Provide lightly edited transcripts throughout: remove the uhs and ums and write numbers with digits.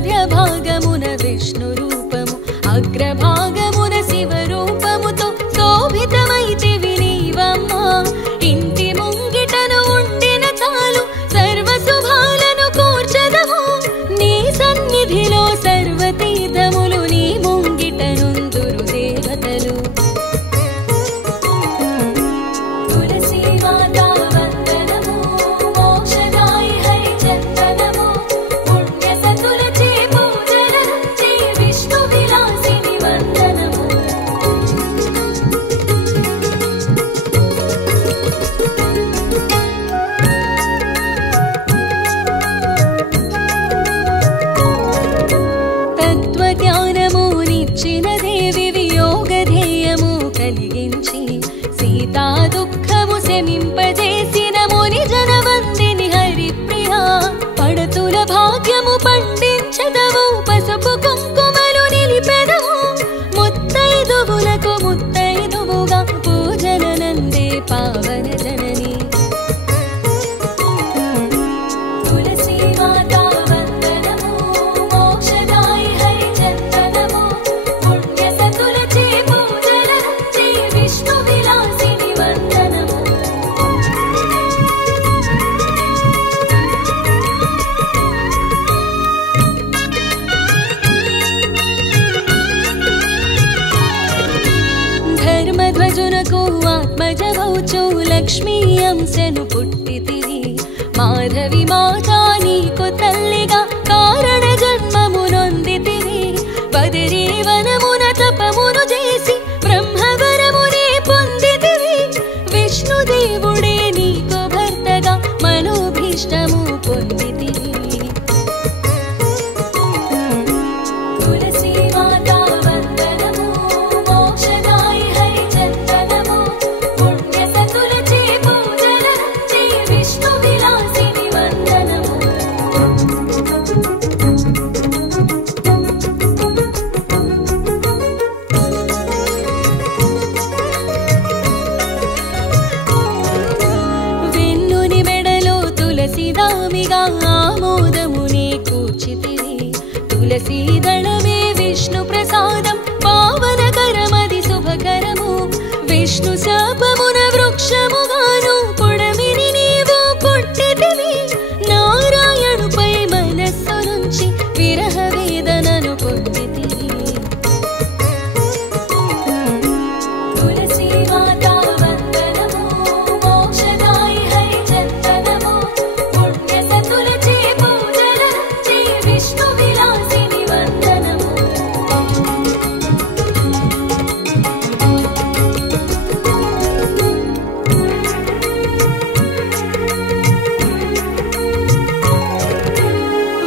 మధ్య భాగమున విష్ణు రూపము అగ్రభాగమున శివ రూపముతో శోభితమైతివి నీవమ్మా. ఇంటి ముంగిటను ఉండిన చాలు సర్వ శుభాలను కూర్చదము. నీ సన్నిధిలో సర్వతీర్థములు నీ ముంగిటనుందురు దేవతలు. సీతా దుఃఖము శమింపజేసిన ముని జనవందిని హరిప్రియా. పడతుల భాగ్యము పండించదవు పసుపు కుంకుమలు నిలిపెదవు. ముత్తైదువులకు ముత్తైదువుగా పూజలనందే పావన జనని. ధర్మధ్వజునకు ఆత్మజవౌచు లక్ష్మీ అంశను పుట్టితివి. మాధవి మాతా నీకు తల్లిగా కారణ జన్మము నొందితివి. బదరీ వనమున తపమును చేసి బ్రహ్మవరమునే పొందితివి. విష్ణుదేవుడే నీకు భర్తగా మనోభీష్టము పొందితివి. తులసిదామిగా ఆమోదమునే కూర్చితివి. తులసీ దళమే విష్ణు ప్రసాదం పావనకరమది శుభకరము. విష్ణు శాపమున వృక్షముగాను పొడమిని నీవు పుట్టితివి. నారాయణుపై మనస్సు నుంచి విరహ వేదనను పొందితివి.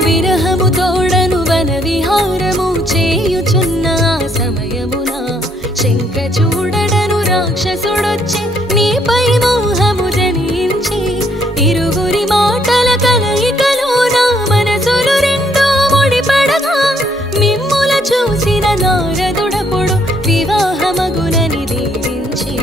విరహము తోడను వన విహారము చేయుచున్న సమయమున శంఖచూడడను రాక్షసుడొచ్చి నీపై మోహము జనించి. ఇరువురి మాటల కలయికలోన మనసులు రెండూ ముడిపడగా మిమ్ముల చూసిన నారదుడపుడు వివాహమగునని దీవించి.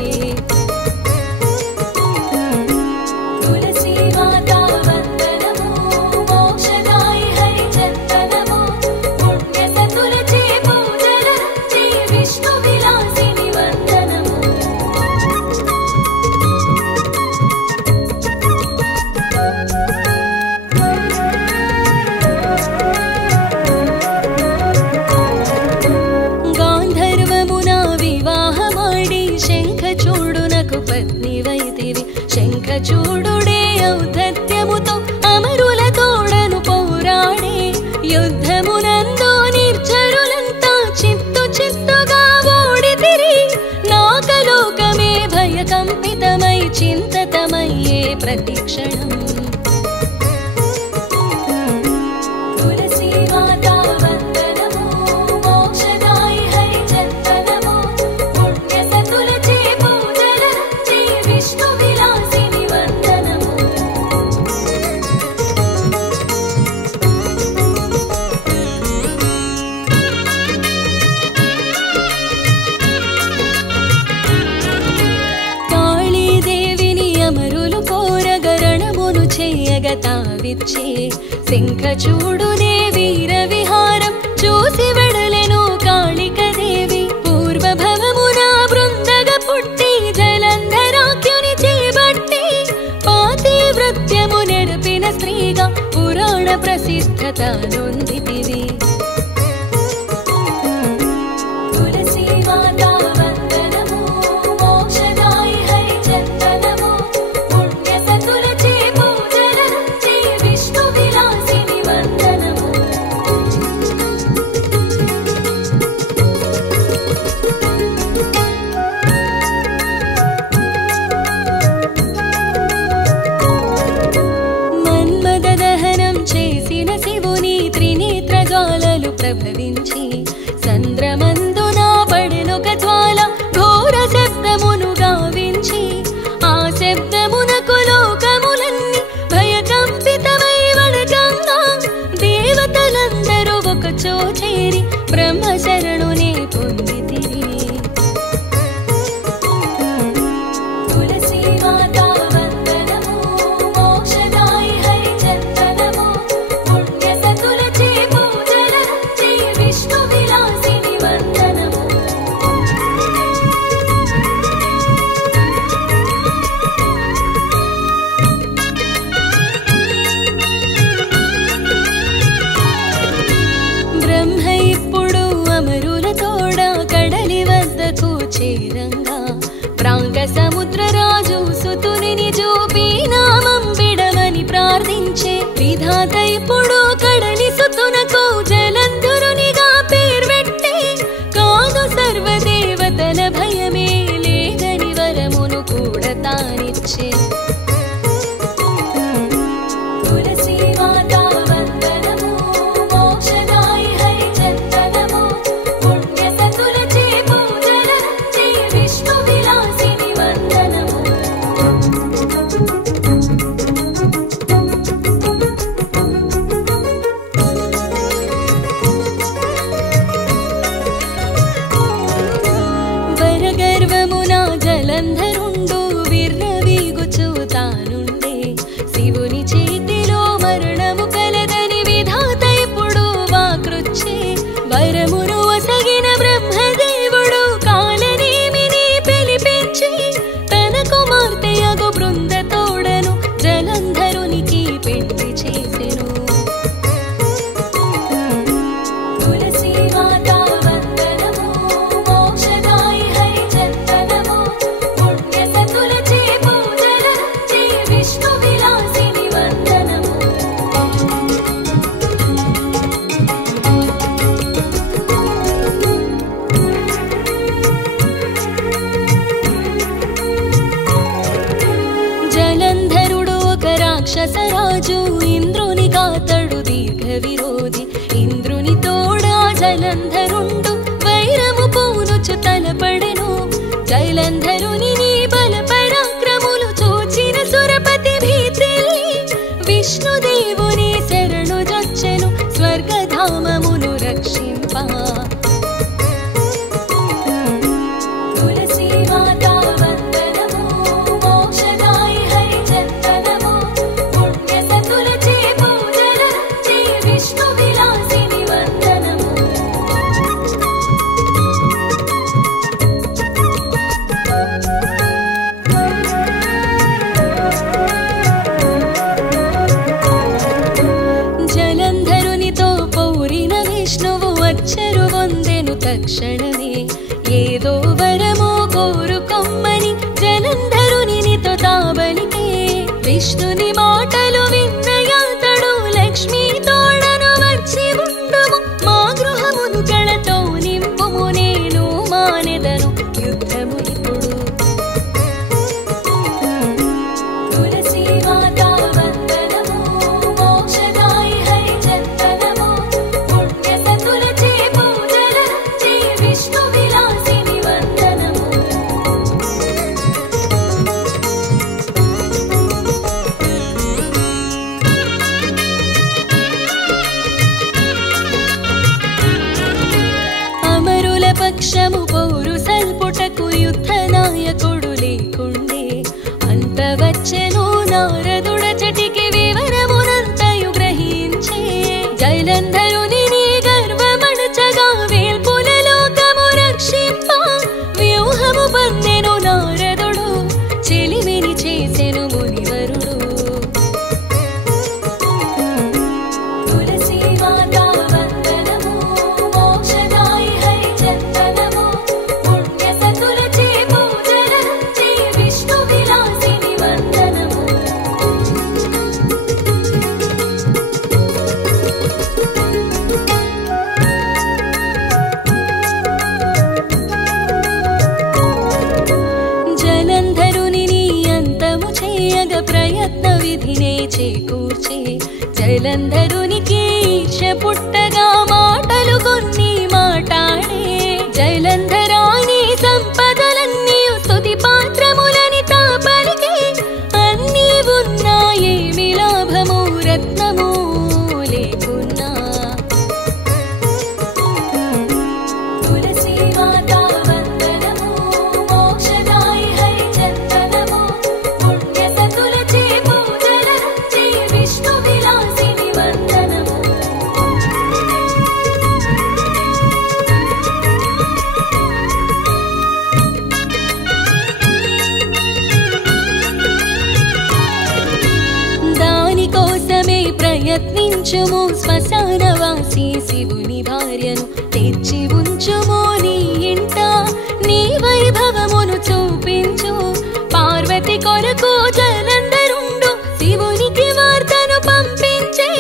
తీయగతావిచ్చే శంఖ చూడునే వీర విహారం చూసి వెడలెను కాళికదేవి పూర్వభవమున బృందగ పుట్టి జలంధరాఖ్యుని చేపట్టి పాతివ్రత్యము నెరపిన స్త్రీగా పురాణ ప్రసిద్ధత నొందితివి. ప్రభవించి సంద్రమందున పడెనొక జ్వాల ఘోర శబ్దమును గావించి ఆ శబ్దమునకు లోకములన్నీ భయకంపితమై వడకంగా దేవతలందరూ ఒకచో చేరి బ్రహ్మ శరణునే పొందితిరి. చేరంగా ప్రాంక సముద్ర రాజు సుతుని చూపి నామం విడమని ప్రార్థించే విధాత ఇప్పుడు కడలి సుతునకు జలంధరునిగా పేర్వెట్టే కాదు సర్వదేవతల భయమే లేదని వరమును కూడా తానిచ్చే. జలంధరుండు విర్రవీగుచు తానుండే శివుని చేతిలో మరణము కలదని విధాత ఇప్పుడు వాకృచ్చే వరమును ఒసగిన బ్రహ్మదేవుడు కాలనేమిని పిలిపించి తన కుమార్తెయగు బృందతోడను జలంధరునికి పెండ్లి చేసెను. రాక్షసరాజు ఇంద్రుని కాతడు దీర్ఘ విరోధి ఇంద్రుని తోడా జలంధరుండు వైరము పూనుచు తలపడెను. జలంధరుని బల పరాక్రములు చూచిన సురపతి భీతిల్లి విష్ణుదేవుని శరణు జొచ్చెను స్వర్గధామమును రక్షింప. తక్షణమే ఏదో వరమో కోరుకొమ్మని జలంధరునితో తాబలికే విష్ణుని మాటలు విన్నయాతడు లక్ష్మీ తోడను వచ్చి ఉండుము మా గృహమును కళతో నింపుము నేను మానెదను యుద్ధము ఇప్పుడు. విష్ణు జలంధరునికి ఈర్ష్య పుట్టగా మాటలు కొన్ని మాటాడే జలంధరాని సంపదలన్నీ స్తుతి పాత్రములని తాపలికే అన్నీ ఉన్నా ఏమి లాభము రత్నము లేకున్నా తులసి మాత వందనము మోక్షదాయి హరి చందనము పుణ్య సతులచే పూజలంచే విష్ణు విలాసిని వందనము దానికోసమే ప్రయత్నించుము శ్మశానవాసి శివుని భార్యను తెచ్చి ఉంచుము నీ ఇంట నీ వైభవమును చూపించు పార్వతి కొరకు జలంధరుండు శివునికి వార్తను పంపించే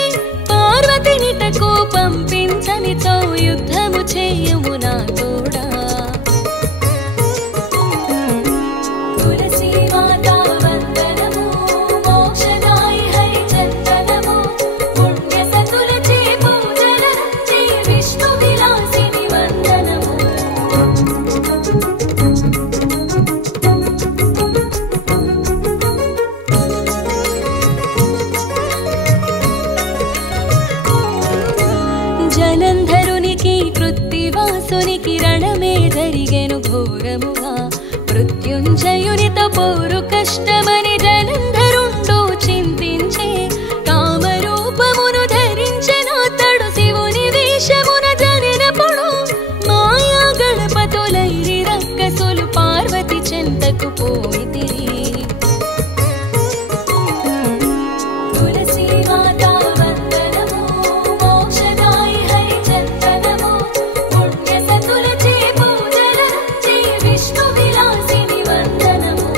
పార్వతినిటకు పంపించనితో యుద్ధము చేయుము నా తోడా తులసి మాత వందనము మోక్షదాయి హరి చందనము పుణ్య సతులచే పూజలంచే విష్ణు విలాసిని వందనము జలంధరునికి కృత్తివాసునికి రణమే జరిగెను ఘోరముగా మృత్యుంజయునితో పోరు కష్టమని జలంధరుండు చింతించే కామరూపమును ధరించెనతడు శివుని వేషమున జరినప్పుడు మాయా గణపతులైరి రక్కసులు పార్వతి చెంతకు పోయితిరి తులసి మాత వందనము మోక్షదాయి హరి చందనము పుణ్య సతులచే పూజలంచే విష్ణు విలాసిని వందనము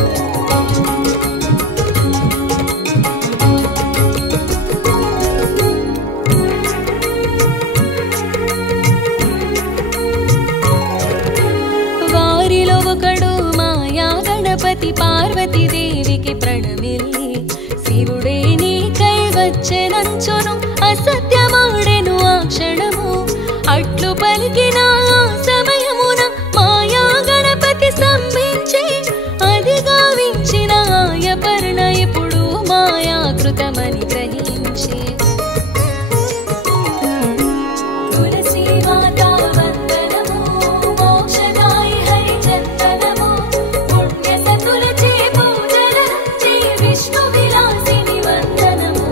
వారిలో ఒకడు మాయా గణపతి పార్వతీ దేవికి ప్రణమిల్లి శివుడే నీకై వచ్చెనంచును అసత్యమాడెను ఆ క్షణము అట్లు పలికిన ఆ సమయమున మాయా గణపతి స్తంభించి అది గావించిన ఆయపర్ణ ఇప్పుడు మాయాకృతమని గ్రహించి తులసి మాత వందనము మోక్షదాయి హరి చందనము పుణ్య సతులచే పూజలంచే విష్ణు విలాసిని వందనము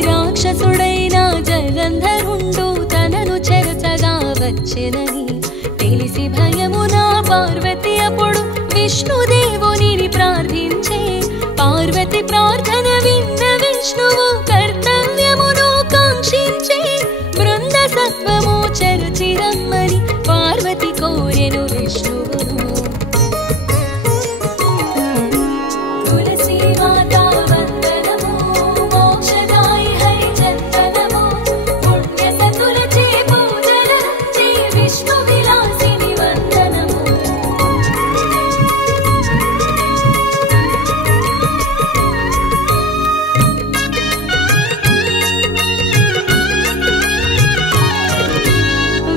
రాక్షసుడైన జలంధరుండు తనను చెరచగా వచ్చెనని తెలిసి భయమున పార్వతి అప్పుడు విష్ణుదేవుని ప్రార్థించే పార్వతి ప్రార్థన విన్న విష్ణువు కర్తవ్యమును కాంక్షించే బృంద సత్వము చెరచిరమ్మని పార్వతి కోరెను విష్ణువును తులసి మాత వందనము మోక్షదాయి హరి చందనము పుణ్య సతులచే పూజలంచే విష్ణు విలాసిని వందనము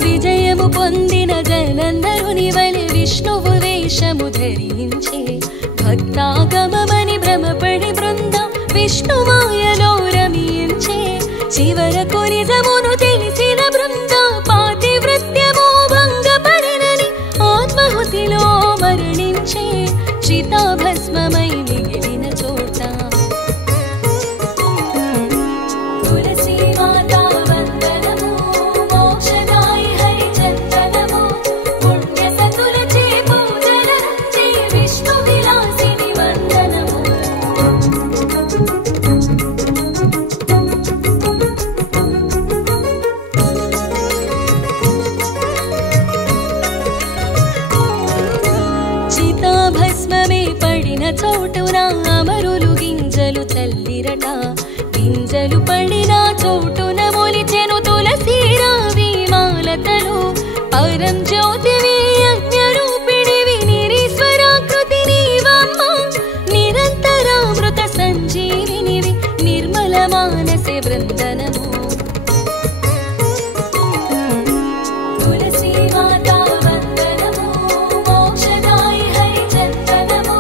విజయము పొందిన జలంధరుని వలె విష్ణువు వేషము ధరించే భక్తాగమమని భ్రమపడి బృంద విష్ణు మాయలో రమించే చివరకు నిజమును తెలిసిన బృంద పాతివృత్యము భంగపడినని ఆత్మహుతిలో మరణించే చితాభస్మమై మిగిలిన చోట తులసి మాత వందనము మోక్షదాయి హరి చందనము పుణ్య సతులచే పూజలంచే విష్ణు విలాసిని వందనము చోటున అమరులు గింజలు చల్లిరట గింజలు పడిన చోటున మొలిచెను తులసి రావి మాలతలు పరం జ్యోతివి యజ్ఞరూపిణివి నిరీశ్వరాకృతి నీవమ్మ నిరంతరామృత సంజీవినివి నిర్మల మానసే బృందనము తులసి మాతా వందనము మోక్షదాయి హరి చందనము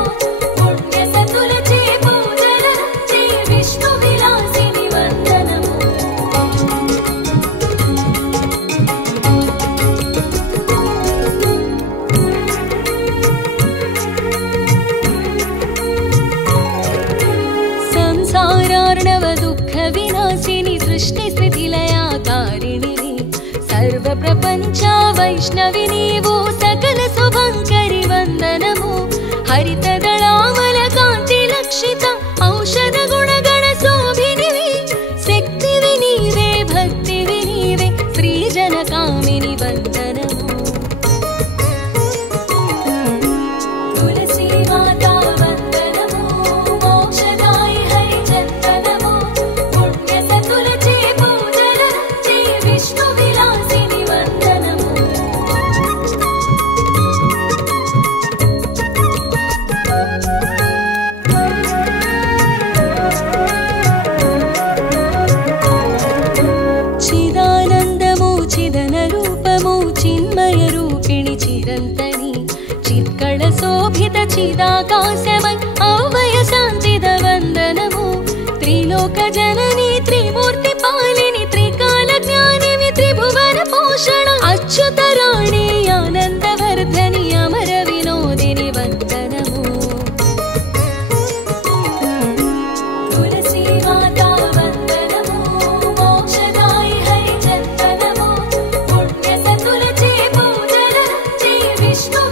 పుణ్య సతులచే పూజల శ్రీ విష్ణు విలాసిని వందనము సంసారార్ణవ దుఃఖ వినాశిని సృష్టి స్థితి లయాకారిణివి సర్వ ప్రపంచ వైష్ణవి నీవు సకల శుభంకరి వందనము హరిత దళామల కాంతి లక్షిత ఔషధ గుణగణ శోభినివి శక్తివి నీవే భక్తివి నీవే శ్రీజన కామిని వందనము తులసి మాతా వందనము మోక్షదాయి హరి చందనము పుణ్య సతులచే పూజల శ్రీ విష్ణు విలాసిని వందనము చిదానందము చిదన రూపము చిన్మయ రూపిణి చిరంతని చిత్కళ శోభిత చిదాకాశమై అవ్వయ శాంతిద వందనము త్రిలోక జనని త్రిమూర్తి పాలిని త్రికాల జ్ఞానివి త్రిభువన పోషణ అచ్యుత రాణి ఆనందవర్ధని అమర వినోదిని వందనము తులసి మాతా వందనము మోక్షదాయి హరి చందనము పుణ్య సతులచే పూజల శ్రీ విష్ణు